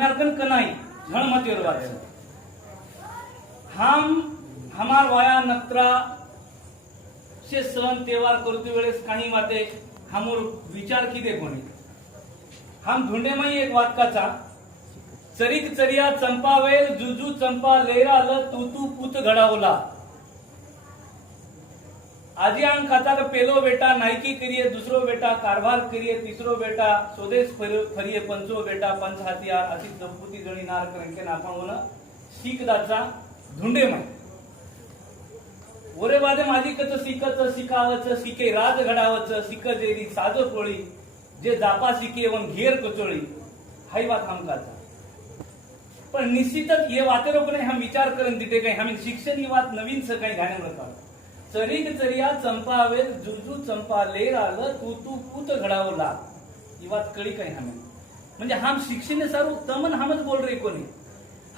नारकन कनाई झण मतेर वाच हम हमार वाया नत्रा से सण त्योहार करते वेळेस काही वाते हमोर विचार किदे कोणी हम ढूंढे मई एक वाक्याचा चरिक चरिया चंपावेल जुजू चंपा लेरा ल तू पुत घडावला आजी आंग खाता का पेलो बेटा नायकी करिए दूसरो बेटा कारभार करिए तीसरो बेटा स्वदेश फरिये पंचो बेटा पंच हाथियार अशी दंपुती जणी नार करंके नाफावून शिकदाचा धुंडे मय ओरे वादे माझी कच शिकच शिकावच शिके राज घडावच शिक जेरी साजो टोळी जे जापा शिके वन घेर कचोळी हाई बात हमकाचा पण निश्चितच ये वाते रोकणे हम विचार करन दिते काही हम शिक्षण ही बात नवीन स काही घाणे रखा चरिक चरिया चंपावेल जुजू चंपा लेर आलं तू पूत घडावला ही बात कळी काही हमें म्हणजे हम शिक्षण सारू तमन हमच बोल रहे कोणी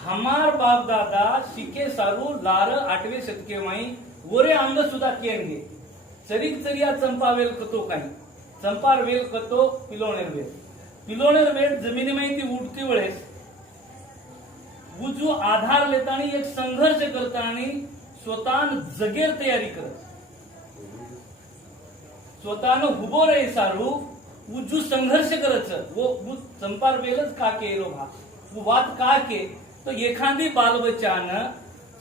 हमार बाप दादा शिके सारू लार 8वें शतके माई वरे अंग सुद्धा केनगे चरिक चरिया चंपावेल कतो काही चंपार वेल कतो पिलोणेर वेल जमिनी माई ती उडती वेळेस उजू आधार लेतानी एक संघर्ष करतानी स्वतः जगेर तयारी करत स्वतःन हुबो रे सारू उजू संघर्ष करच वो चंपार वेलच का के रो भा वो बात का के तो एखादी बालबच्चान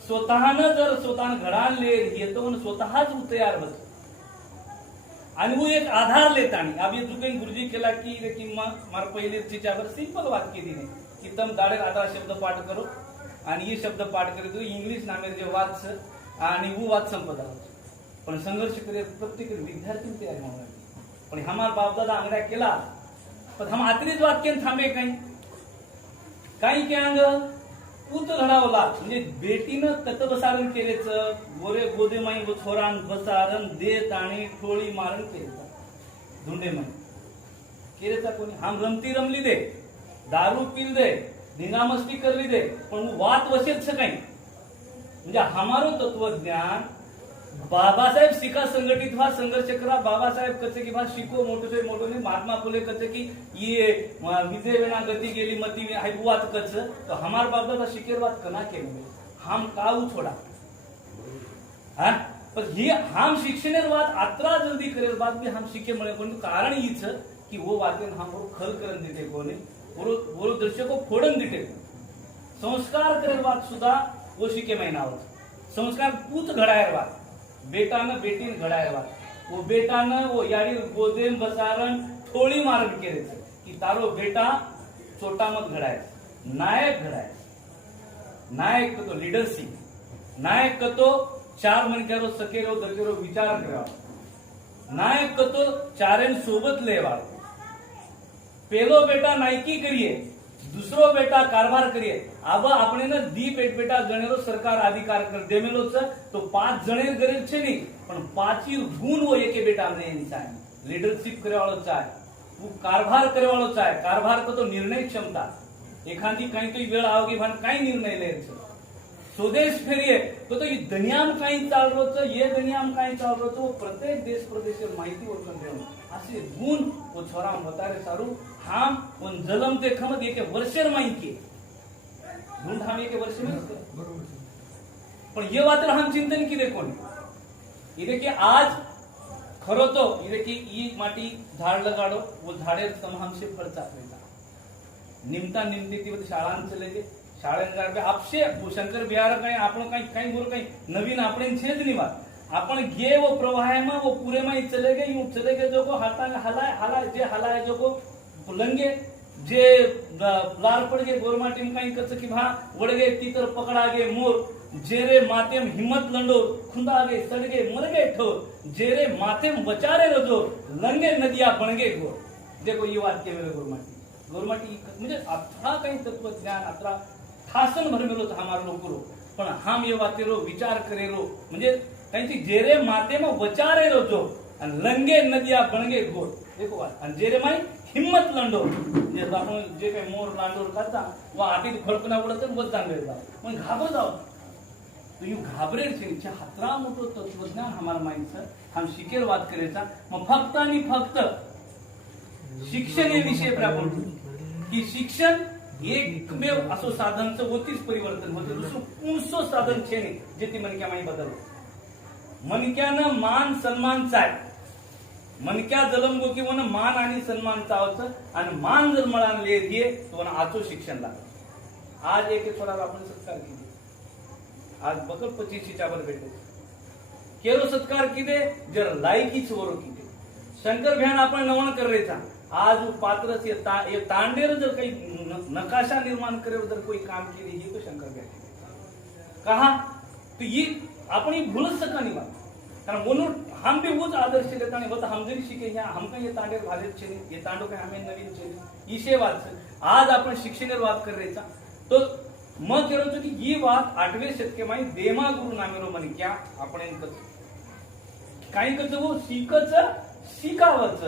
स्वतःनं जर स्वतः घडान ले येतो स्वतःच तयार होत आणि वो एक आधार लेतानी अब ये दुकान गुरुजी केला की मार पहिले चिचावर सिंपल वाक्य दिने की तम दाडे आधार शब्द पाठ करो आणि ये शब्द पाठ करे तो इंग्लिश नामेर जे वाच आणि वो वाच संपदा पण संघर्ष करे प्रत्येक विद्यार्थी तयार होणार पण हमार बाप दादा अंगड्या केला पण हम आतरीच वाक्य थांबे काही के अंग पूत घडावला म्हणजे बेटीनं तत बसारण केलेच गोरे गोदे माई व छोरान बसारण देत आणि ठोळी मारण केलेचा धुंडे माई केलेचा कोणी हम रमती रमली दे दारू पील दे निगामस्ती करली दे पण वात वसेच काही म्हणजे हमारो तत्वज्ञान बाबासाहेब शिका संघटित व्हा संघर्ष करा बाबासाहेब कचे की बा शिको मोठो से मोठो ने महात्मा फुले कचे की ये विजय वेना गति गेली मती में हाई बुआत कच तो हमार बाप दादा शिकेर बात कना के हम काऊ थोड़ा हां पर ये हम शिक्षणेर बात आत्रा जल्दी करेल बात भी हम शिके मळे पण कारण हीच की वो बातें हम खल करन देते कोने वो दृश्य को फोड़न दिटे संस्कार करेल बात सुद्धा वो शिके महिना होत संस्कार पूत घडायर बात बेटानं बेटीन घडायर बात वो बेटानं वो याडी गोदेम बसारण ठोळी मारण केले की तारो बेटा छोटा मत घडायर नायक घडायर नायक तो लीडरशिप नायक तो 4 मन करो सकेरो दकेरो विचार करा नायक तो चारेन सोबत लेवा पेलो बेटा नायकी करिए दूसरो बेटा कारभार करिए अब આપણે ને દી પેટ બેટા ગણેરો સરકાર અધિકાર કર દેમેલો છે તો 5 જણે ગરેલ છે ની પણ પાછી ગુણ वो एके बेटा हमने इंसान लीडरशिप करे वाळो चाय वो कारभार करे वाळो चाय कारभार को तो निर्णय क्षमता एखादी काही तो वेळ आवगी पण काही निर्णय ले છે स्वदेश फेरिए तो ये दुनिया में काही चाल रो છે ये दुनिया में काही चाल रो છે प्रत्येक देश प्रदेश माहिती ओळखून देणं असे गुण वो छोरा बतारे सारू हम उन जलम ते खमत एक वर्षर माहिती ढूंढ हम एक वर्ष में पण ये बात हम चिंतन की देखो ये देखिए आज खरो तो ये देखिए ई माटी झाड़ लगाड़ो वो झाड़े तम हमसे फल चाकरेगा निमता निमती ती शाळान चले गे शाळेन जावे आपसे शंकर बिहार काही आपण काही बोल काही नवीन आपण छेद नहीं बात आपण गे वो प्रवाह में वो पूरे में चले गए जो को हाथा हलाय जे हलाय जो को लंगे जे लार पड़ गए गोरमाटी में काही कच की भा वड़ गए तीतर पकड़ा गए मोर जेरे मातेम हिम्मत लंडो खुंदा गए सड़ गए मर गए ठोर जेरे मातेम बचारे रजो लंगे नदिया बन गए गोर देखो ये बात के मेरे गोरमाटी म्हणजे अथरा काही तत्वज्ञान अथरा खासन भरमेलो हमार लोकरो पण हम ये बातेरो विचार करेरो म्हणजे त्यांची जेरे माते में बचारे रजो आणि लंगे नदिया बन गए गोर देखो बात आणि जेरे माई हिम्मत लंडो जे आपण जे काही मोर लांडोर करता वा आटी खडकना उडत बस चांगले मग घाबर जाओ तो यू घाबरे छे हातरा मोठो तत्वज्ञान हमारा माइंड सर हम शिकेर बात करेचा मग फक्त आणि फक्त शिक्षण विषय पर आपण की शिक्षण एकमेव असो साधनचं होतीच परिवर्तन होते, दुसरं कोणसं साधन छे नाही जे ती मनक्या माई बदल मनक्यानं मान सन्मान चाय मनक्या जलम गो की वन मान आणि सन्मान चावचं आणि मान जर मळान ले दिए तो वन आचो शिक्षण लागत. आज एक थोडा आपण सत्कार केली, आज बकल 25 वर भेटे केरो सत्कार किदे जर लायकीच वरो किदे शंकर भ्यान आपण नवण करायचा. आज पात्र ये तांडेर जर काही नकाशा निर्माण करे जर कोई काम केली ही तो शंकर भ्या कहा तो ये आपण भूल सका नहीं बात कारण म्हणून हम भी वो आदर्श लेता नहीं बता हम जरी शिके या हम काही तांडेर भाले छे ये तांडो काही हमें नवीन छे इशे बात आज आपण शिक्षणेर बात करायचा तो मग केरो की ही बात 8वे शतके माई देमा गुरु नामेरो मन क्या आपण काही करतो वो शिकच शिकावच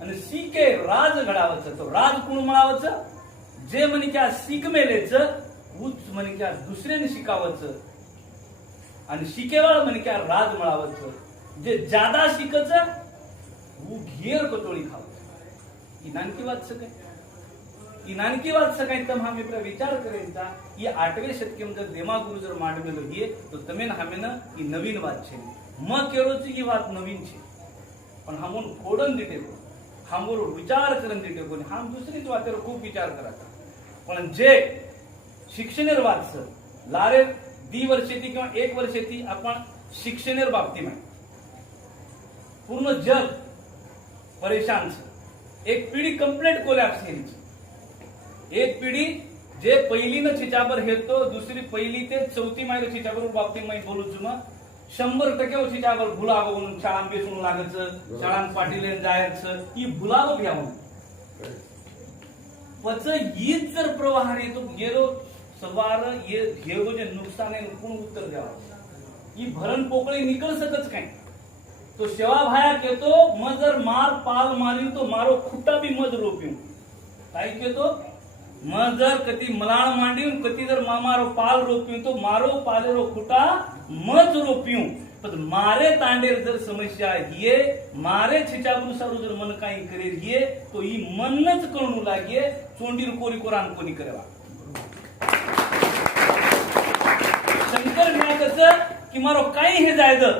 आणि शिके राज घडावच. तो राज कोण म्हणावच जे म्हणे क्या शिक मेलेच उच म्हणे क्या दुसऱ्याने शिकावच आणि शिकेवाळ म्हणे क्या राज म्हणावच जे ज्यादा शिकच वो घेर कटोळी खावच. ही नानकी बात सकाय ही नानकी बात सकाय तम हम आपला विचार करायचा ये 8वे शतके जर देमा गुरु जर मांडमेलो ये तो तमेन हमेन ही नवीन बात छे मग केरोची ही बात नवीन छे पण हमोन खोडन दिते हमोर विचार करन दिते कोणी हम दुसरीच वातेर खूप विचार करायचा. पण जे शिक्षणेर वाच लारे दी वर्षेती किंवा 1 वर्षेती आपण शिक्षणेर बाबती में पूर्ण जग परेशान छे. एक पिढी कंप्लीट कोलॅप्स केली. एक पिढी जे पहिलीनं छिचाबर हेतो दुसरी पहिली ते 4थी मायरो छिचाबर बाबती मैं बोलू छुमा 100% छिचाबर भुलागो म्हणून शाळा बेसून लागायचं शाळान पाटीले जायचं ही भुलागो घ्यावं पच हीच जर प्रवाह येतो गेलो सवार ये घेगो जे नुकसान आहे कोण उत्तर द्यावं ही भरण पोकळी निकळ सकच काय तो सेवा भाया केतो मग जर मार पाल मारी तो मारो खुटा भी मज रोप्यू काय केतो मग जर कती मलाळ मांडीन कती जर मारो पाल रोप्यू तो मारो पालेरो खुटा मज रोप्यू पण मारे तांडेर जर समस्या ये मारे छिचाबरू सारू जर मन काही करेल ये तो ही मनच कळू लागे चोंडीर कोरी कोरान कोणी करेवा. शंकर भ्या कसं की मारो काही हे जायचं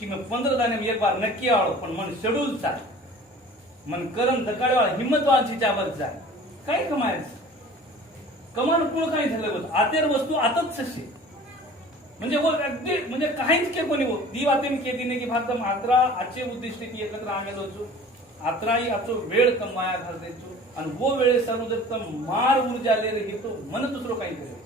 की मग 15 दाने में एक बार नक्की आलो पण मन शेड्यूल चाल मन करम दकाळवाळ हिम्मतवान छिचाबर जाय काय कमायचं कमान कुळ काही झालं होत आतेर वस्तू आतच सशी म्हणजे वो अगदी म्हणजे काहीच के कोणी हो दी वातेन केदी ने की भाग मात्रा आजचे उद्दिष्ट की एकत्र आमेलो छु आत्राई आचो वेळ कमाया घाल देचो आणि वो वेळे सर्व जर मार ऊर्जा ले रे तो मन दुसरो काही करे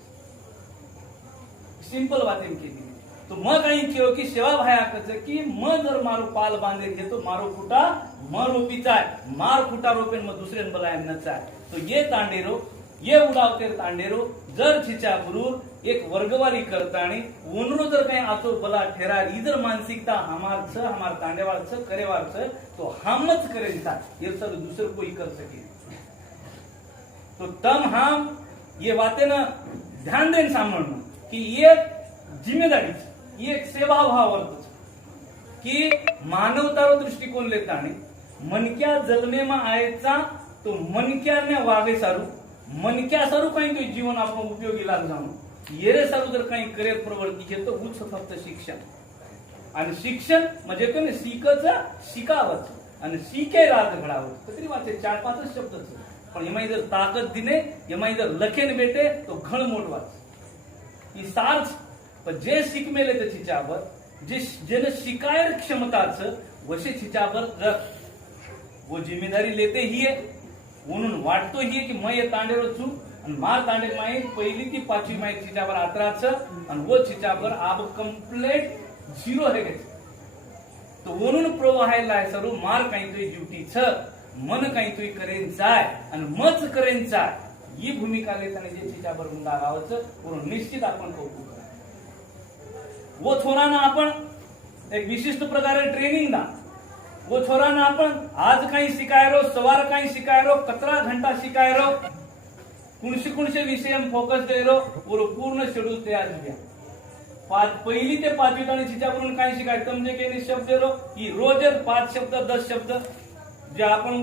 सिंपल वातेन केदी तो मग काही केलो की सेवा भाया कच की म जर मारो पाल बांधे घेतो मारो फुटा म रोपीचाय मार फुटा रोपेन मग दुसऱ्यान बलाय नचाय. तो ये तांडेरो ये उडावतेर तांडेरो जर छिचा गुरुर एक वर्गवारी करतानी ओनरो जर काही आचो बला ठेरा ई जर मानसिकता हमार तांडेवाळ छ करेवार छ तो हमच करेंचा ये सर दुसर कोई कर सके तो तम हम ये बातें ना ध्यान देन सांभळणं की ये जिम्मेदारी एक सेवा भाव वर्तच की मानवतारो दृष्टिकोन लेतानी मनक्या जगनेमा आयचा तो मनक्याने वागे सारू मनक्या सारू काही तो जीवन आपण उपयोगी लाग जाणं येरे सारू जर काही करिअर प्रवृत्ती घेतो उच्च फक्त शिक्षण आणि शिक्षण म्हणजे कोण शिकच शिकावच आणि शिके राज घडावं तरी वाचे 4-5 शब्दच पण एमाई जर ताकद दिने एमाई जर लखेन बेटे तो घण मोठ वाच ही सार्थ पण जे शिक मेले ते छिचाबर जे जेने शिकायर क्षमताच वशे छिचाबर जर वो जिम्मेदारी लेते ही है म्हणून वाटतो ही की मैं ये तांडेरो छु आणि मार तांडेर माई पहिली ती 5वी माई छिचाबर आत्राच आणि वो छिचाबर आब कंप्लीट 0 है गए तो म्हणून प्रवाहायला आहे सर्व मार काही तुझी ड्युटी छ मन काही तुझी करेन जाय आणि मच करेन जाय ही भूमिका लेताना जे छिचाबर गुंडा गावचं पूर्ण निश्चित आपण कौतुक करा. वो छोरांना आपण एक विशिष्ट प्रकारे ट्रेनिंग दा वो छोरांना आपण आज काही शिकायरो सवार काही शिकायरो 17 घंटा शिकायरो कुणशे विषय फोकस देरो और पूर्ण शेड्यूल तयार किया पहिली ते 5वी ताणी छिचाबरून काही शिकाय तमजे केली शब्द देरो ही रोज 5 शब्द 10 शब्द जे आपण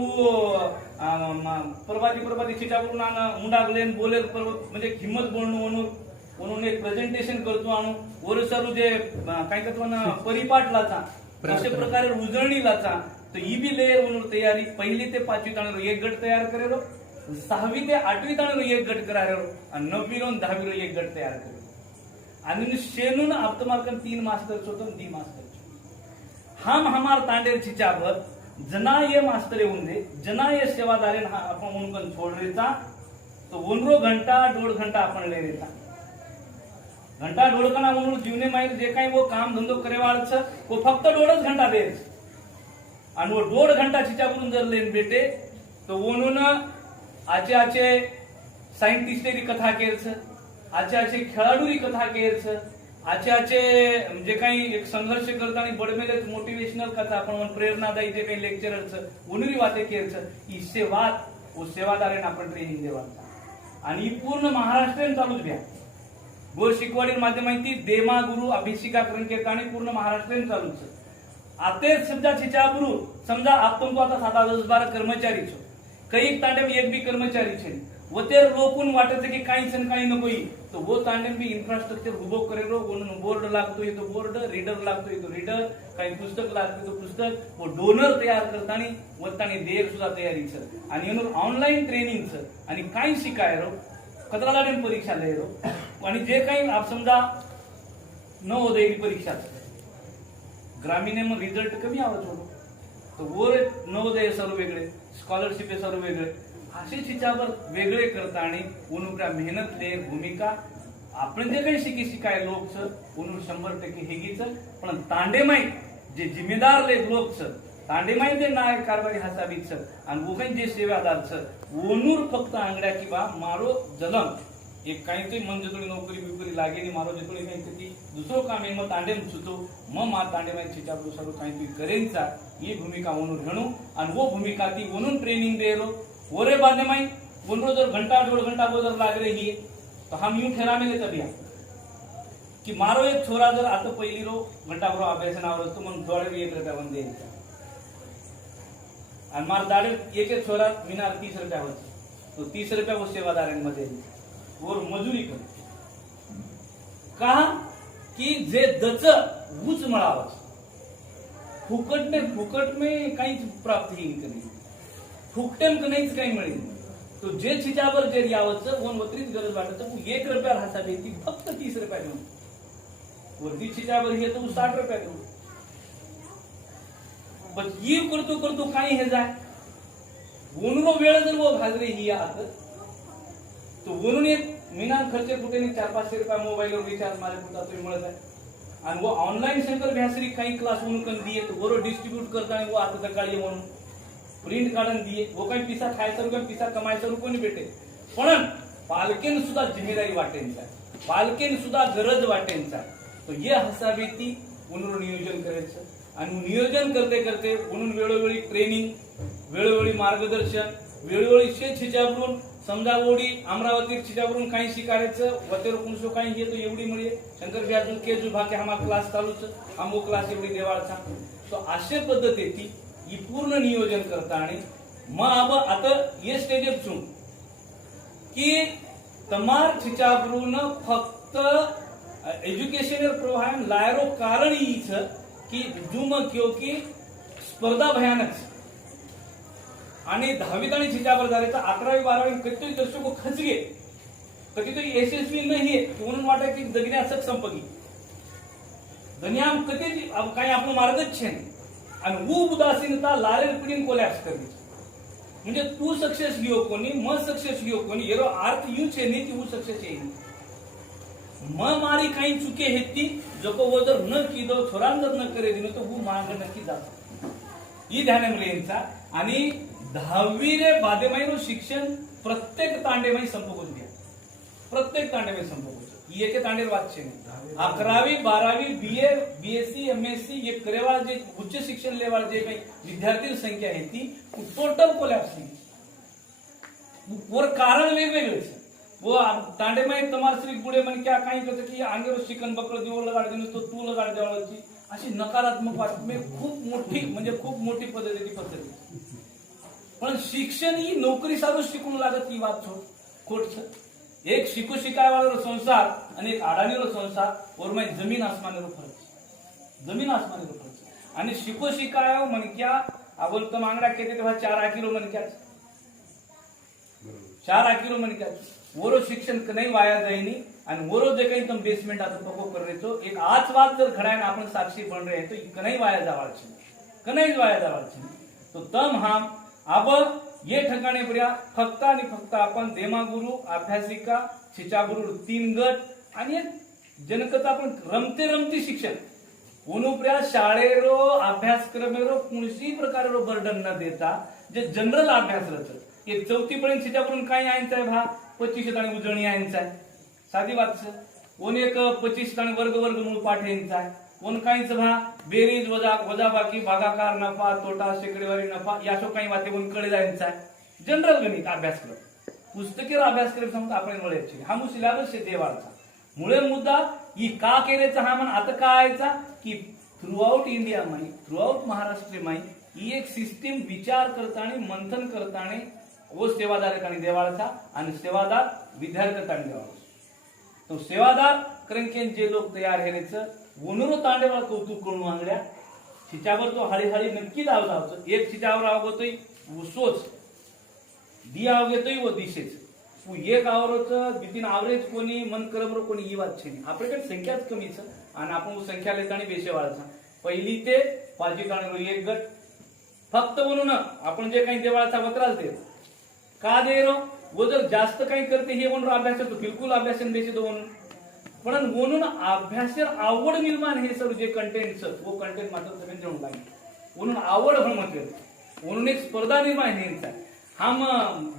परबादी चिटावरून मुंडागलेन बोलेल म्हणजे हिम्मत बोलणं म्हणून एक प्रेझेंटेशन करतो आणू वर सरू जे काय करतो ना परिपाठ लाचा अशा प्रकारे उजळणी लाचा तो ही बी लेयर म्हणून तयारी पहिली ते 5वी ताणेरो एक गट तयार करेलो 6वी ते 8वी ताणेरो एक गट करारेलो आणि 9वी रो 10वी रो एक गट तयार करेलो आणि शेनून आप्तमार्कन 3 मास्टर होतो 2 मास्टर हम हमार तांडेर चिचाबर जना ये मास्टर येऊन दे जना ये सेवादारे आपण म्हणून छोड रेचा तो 1 घंटा 1.5 घंटा आपण ले रेचा घंटा 1.5 कणा म्हणून जीवने माहिती जे काही वो काम धंदो करेवाळच वो फक्त 1.5 घंटा देच आणि वो 1.5 घंटा चिचाबरून जर लेन बेटे तो वणून आचे सायंटिस्टेरी कथा केरच आचे खेळाडूरी कथा केरच आचे जे काही एक संघर्ष करताना बडमेले मोटिवेशनल कथा आपण प्रेरणादायी जे काही लेक्चरच उनरी वाते केरच इससे वात वो सेवादारेन आपण ट्रेनिंग देवा आणि पूर्ण महाराष्ट्रीयन चालूच घ्या गोर शिकवाडी माध्यमांती देमा गुरु अभिषेका करण केरतानी पूर्ण महाराष्ट्रीयन चालूच आते समजा छिचाबरू समजा आप तुमको आता 7-10-12 कर्मचारी छो कई तांडे में एक भी कर्मचारी छे वो ते लोकून वाटत की काही सण काही नकोई तो वो तांडे भी इन्फ्रास्ट्रक्चर उभो करेलो वणून बोर्ड लागतो तो बोर्ड रीडर लागतो तो रीडर काही पुस्तक लागतो तो पुस्तक वो डोनर तयार करतानी वतानी देर सुद्धा तयारी छ आणि एनो ऑनलाइन ट्रेनिंग छ आणि काही शिकायरो कतरालाडीन परीक्षा लेरो आणि जे काही आप समजा नवोदयची परीक्षा ग्रामीण में रिजल्ट कमी आवत होतो तो वर नवोदय सर्व वेगळे स्कॉलरशिप सर्व वेगळे असे चिचावर वेगळे करताना उनुप्रा मेहनत ले भूमिका आपण जे काही शिकाय लोक उनूर 100% हेगीच पण तांडेमाई जे जिम्मेदार ले लोक तांडेमाई जे नायक कारभारी हसाबीच आणि वो काही जे सेवादार उनूर फक्त आंगड्या की बा मारो जलम एक काही ते मन जतोडी नोकरी बिकरी लागे नी मारो जतोडी काही ती दुसरो काम मग तांडेम सुतो मा तांडेमाई चिचाबरू सर्व काही ती करेनचा ही भूमिका उनूर हेणू आणि वो भूमिका ती उनून ट्रेनिंग देरो ओरे बादे माई उनरो जर घंटा 1.5 घंटा वो जर लाग रही है तो हम यूं ठहरा में लेते बिया कि मारो एक छोरा जर आता पहिली रो घंटा भरो अभ्यास नावर असतो मग जोडे 1 रुपया बंद द्यायचा आणि मार दाडे एक छोरा मिनार 30 रुपया होत तो 30 रुपया वो सेवादारांमध्ये और मजुरी कर कहा कि जे दच ऊच मळावच फुकट में काही प्राप्ती करी फुकटेम कनाईच काही मिळेल तो जे छिचावर जे यावचं वन वत्रीच गरज वाटत तू 1 रुपया हसाबी ती फक्त 30 रुपया घेऊन वरती छिचावर हे तो 60 रुपया घेऊन बस ये करतो काही हे जाय वनरो वेळ जर वो घालरे ही आत तो वरून एक मीना खर्च कुठे 400-500 रुपया मोबाईल वर रिचार्ज मारे कुठा तुम्ही मिळत आहे आणि वो ऑनलाइन शंकर भ्यासरी काही क्लास म्हणून कन दिए तो वरो डिस्ट्रीब्यूट करताना वो आता सकाळी म्हणून प्रिंट काढून दिए वो काही पिसा खायचा रुपये पिसा कमायचा रुपये भेटे पण पालकेन सुद्धा जिम्मेदारी वाटेंचा पालकेन सुद्धा गरज वाटेंचा तो ये हसाबी ती उनरो नियोजन करायचं आणि नियोजन करते म्हणून वेळोवेळी ट्रेनिंग वेळोवेळी मार्गदर्शन वेळोवेळी शेत छिच्यावरून समजा ओडी अमरावती छिच्यावरून काही शिकायचं वतेर कुणसो काही येतो एवढी मिळे शंकर व्याजून केजू भाके हा क्लास चालूच आमो क्लास एवढी देवाळचा तो अशा पद्धतीची ही पूर्ण नियोजन करताना मग आता ये स्टेज छू की तमार छिच्यावरून फक्त एज्युकेशन प्रोव्हाइड लायरो कारण हीच की जुम क्योंकि स्पर्धा भयानक आणि 10वीत आणि छिच्यावर झाल्याचा 11वी 12वी किती दर्शक खचगे कधी तो यशस्वी नाही म्हणून वाटत की जगण्याचं संपगी दुनियाम कधी काही आपलं मार्गच छे आणि वो उदासीनता लारेल पिढीन कोलॅप्स करते म्हणजे तू सक्सेस लियो कोणी म सक्सेस लियो कोणी येरो अर्थ यू छे नाही ती वो सक्सेस येईल म मारी काही चुके हेती जको वो जर न कीदो छोरान जर न करे दिनो तो वो मार्ग नक्की जातो ही ध्यानामध्ये यांचा आणि 10वी रे बादेमाईनो शिक्षण प्रत्येक तांडेमाई संपवून घ्या प्रत्येक तांडेमाई संपवून ही एके तांडेर वाचचे 11वी 12वी बीए बीएससी एमएससी ये करेवाळ जे उच्च शिक्षण लेवाळ जे काही विद्यार्थी संख्या आहे ती टोटल कोलॅप्स वर कारण वेगवेगळे वो तांडेमाई तमार श्री गुडे मन क्या काही कसं की अंगेरो शिकन बकळ दिवो लगाड दिनो तो तू लगाड देवाळची अशी नकारात्मक बातमी खूप मोठी म्हणजे खूप मोठी पद्धतीची पद्धती पण शिक्षण ही नोकरी सारू शिकून लागत ही વાત खोट છે. એક શીખો શીખાવાળો સંસાર અને એક આડાણીનો સંસાર ઓરમાં જમીન આસમાનનો ફરક છે. જમીન આસમાનનો ફરક છે. અને શીખો શીખાયો મનક્યા આવલ તો માંગડા કેતે તેવા 4 આકીરો મનક્યા છે. 4 આકીરો મનક્યા છે. ઓરો शिक्षण કનઈ વાયા જઈની અને ઓરો જે કઈ તમ બેસમેન્ટ આતો પકો કરે તો એક આજ વાત જર ઘડાઈને આપણે સાક્ષી બન રહે તો કનઈ વાયા જવાળ છે. કનઈ વાયા જવાળ છે. तो तम हम अब ये ठिकाणी पर्या फक्त आणि फक्त आपण देमागुरु अभ्यासिका शिचागुरु 3 गट आणि जनकता आपण रमते रमते शिक्षण ओनुप्र्या शाळेरो अभ्यासक्रमेरो कोणशी प्रकाररो बर्डन न देता जे जनरल अभ्यास रच एक 4थी पर्यंत शिचावरून काय आयंचा आहे भा 25 आणि उजळणी आयंचा आहे साधी बात છે ओन एक 25 आणि वर्ग मूळ पाठ यांचा आहे कोण काहीच भा बेरीज वजाबाकी भागाकार नफा तोटा शेकडेवारी नफा याशो काही वाते कोण कळे जायचा आहे जनरल गणित अभ्यासक्रम पुस्तकीय अभ्यासक्रम समजा आपण वळायचे हा मु सिलेबस आहे देवाळचा मुळे मुद्दा ही का केलेचा हा मन आता काय यायचा की through out India my through out Maharashtra माई ही एक सिस्टीम विचार करताना मंथन करताना वो सेवादार आणि देवाळचा आणि सेवादार विद्यार्थी आणि देवाळचा तो सेवादार कारण की जे लोक तयार हेरेचं वनुरो तांडेवाळ कौतुक करून आंगड्या शिचावर तो हळी हळी नक्की धाव धावतो एक शिचावर आवगतोय उसोच दी आवगतोय व दिशेच तू एक आवरोच बितीन आवरेज कोणी मन करबर कोणी ही वात छे आपल्याकडे संख्याच कमीच आणि आपण संख्या लेतानी बेशेवाळचा पहिली ते पाचवी ताणी एक गट फक्त म्हणून आपण जे काही देवाळाचा वत्रास दे का देरो वो जर जास्त काही करते हे म्हणून अभ्यास तो बिलकुल अभ्यासन बेशे दो म्हणून पण म्हणून अभ्यासर आवड निर्माण हे सर्व जे कंटेंट वो कंटेंट मात्र तुम्ही देऊन लागेल म्हणून आवड म्हणते म्हणून एक स्पर्धा निर्माण हेंचा हम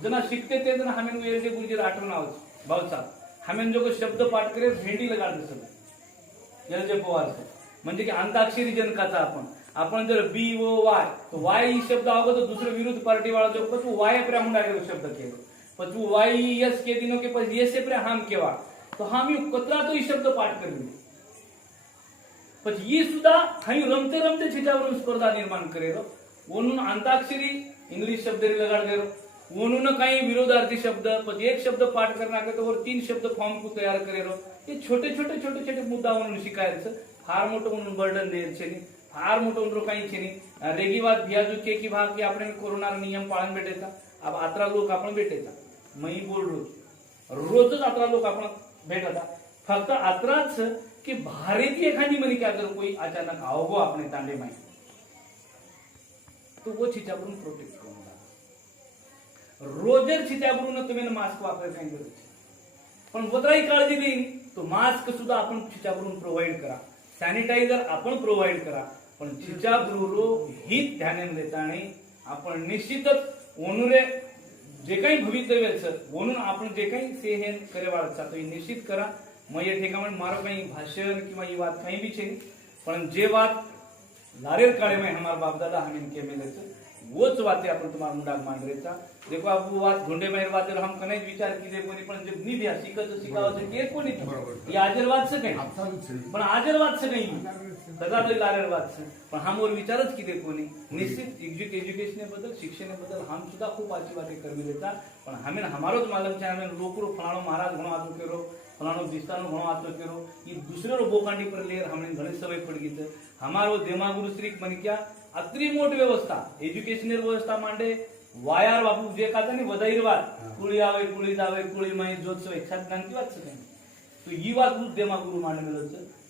जना शिकते ते जना हमें वेरजे गुरुजी आठवण आहोत भाऊचा हमें जो शब्द पाठ करे भेंडी लगाड सगळं येरजे पवार म्हणजे की अंताक्षरी जनकाचा आपण जर बी ओ वाय तो वाय ही शब्द आवगो तो दुसरे विरुद्ध पार्टी वाला जो तो वाय प्रे हम डायरेक्ट शब्द केलो पण तू वाय यस के दिनो के पर यस प्रे हम केवा तो हम यू कतरा तो ही शब्द पाठ करली પછી ये सुद्धा हई रमते रमते छिटावरून स्पर्धा निर्माण करेलो म्हणून अंताक्षरी इंग्लिश शब्द लगाड देरो म्हणून काही विरोधार्थी शब्द પછી एक शब्द पाठ करना के तो और 3 शब्द फॉर्म को तयार करेलो ये छोटे छोटे मुद्दा म्हणून शिकायचं फार मोठं म्हणून बर्डन द्यायचे नाही फार मोठं म्हणून काही छे नाही रेगीवाद भियाजू के की भाग की आपण कोरोना नियम पालन भेटेचा अब 18 लोक आपण भेटेचा मई बोल रोजच 18 लोक आपण भेटता फक्त 18च कि भारतीय एखादी मनी की अगर कोई अचानक आओगो अपने तांडे माई तो वो छिचावरून प्रोटेक्ट करून रोजर छिचावरून तुम्ही मास्क वापर काही गरज पण वत्राई काळजी देईन तो मास्क सुद्धा आपण छिचावरून प्रोव्हाइड करा सॅनिटायझर आपण प्रोव्हाइड करा पण छिचावरून हित ध्यान देताना आपण निश्चितच ओनुरे जे काही भवितव्य म्हणून आपण जे काही से हे करे वाळचा तो निश्चित करा मग या ठिकाणी मारो काही भाषण किंवा ही बात काही भी छे पण जे बात लारेर काळे में हमार बाप दादा हमें के मिले वोच बातें अपन तुम्हारा मुंडाक मान रेचा देखो आप वो बात ढूंढे में बात हम कने विचार कीधे कोनी पण जब नी भ्या शिकत शिकावत के कोनी ये आजरवाद से काही पण आजरवाद से काही कदापि लारेर बात से पण हम और विचारच कीधे कोनी निश्चित एज्युकेशन बद्दल शिक्षण बद्दल हम सुद्धा खूप अच्छी बातें कर मिलेता पण हमें हमारो मालूम छे हमें लोकरो फलाणो महाराज घणो आतो केरो फलाणो विस्तारनो घणो आतो केरो ये दूसरे रो बोकांडी पर लेर हमने घणी सवय पड़ी गई हमारो देमागुरु श्री मन क्या अत्री मोट व्यवस्था एज्युकेशनल व्यवस्था मांडे वायार बापू जे का नहीं वदाईरवाद कुळी आवे कुळी जावे कुळी माई जोत्सव एक साथ जानती बात से तो ये बात गुरु देमागुरु मांड मिलो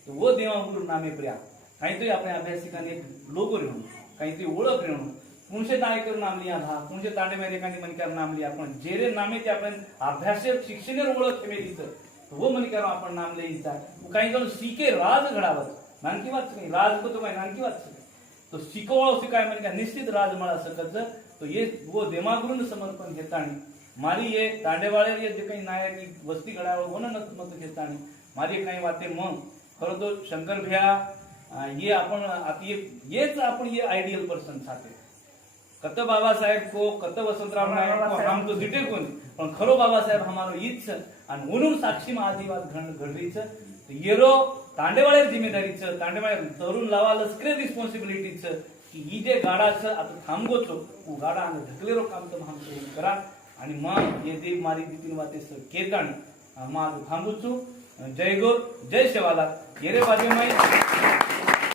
तो वो देमागुरु नामे पर्या काही तो अपने अभ्यासिकाने एक लोगो रहूं काही तो ओळख रहूं कुणशे नायकर नाम लिया भा कुणशे तांडे में एकानी मनकर नाम लिया पण जेरे नामे ते आपण अभ्यास शिक्षणेर ओळख मेलीच तो वो मनकर आपण नाम लेईचा काही जण सीके राज घडावत नानकी बात नहीं राज को तो काय नानकी बात तो शिकवाओ सिकाय मन का निश्चित राज मला सकत तो ये वो देमागुरु समर्पण घेतानी मारी ये तांडेवाळे ये जे काही नायक वस्ती घडावो वो मत घेतानी मारी काही वाते मग खरं तो शंकर भैया ये आपण आता येच आपण ये आइडियल पर्सन साथे कत बाबा साहेब को कत वसंतराव नायक को हम तो दिटे कोण पण खरो बाबा साहेब हमारो ईच आणि म्हणून साक्षी महादिवाद घडलीच येरो तांडेवाळे जिम्मेदारीच तांडेवाळे तरुण लावा लष्करी रिस्पॉन्सिबिलिटीच की ही जे गाडा छ आता थांबगो छो वो गाडा आने ढकलेरो काम तो हम करा आणि मग ये देव मारी दीतीन वाते केताणी मग थांबू छु जय गौर जय शेवाला येरे बाजे माई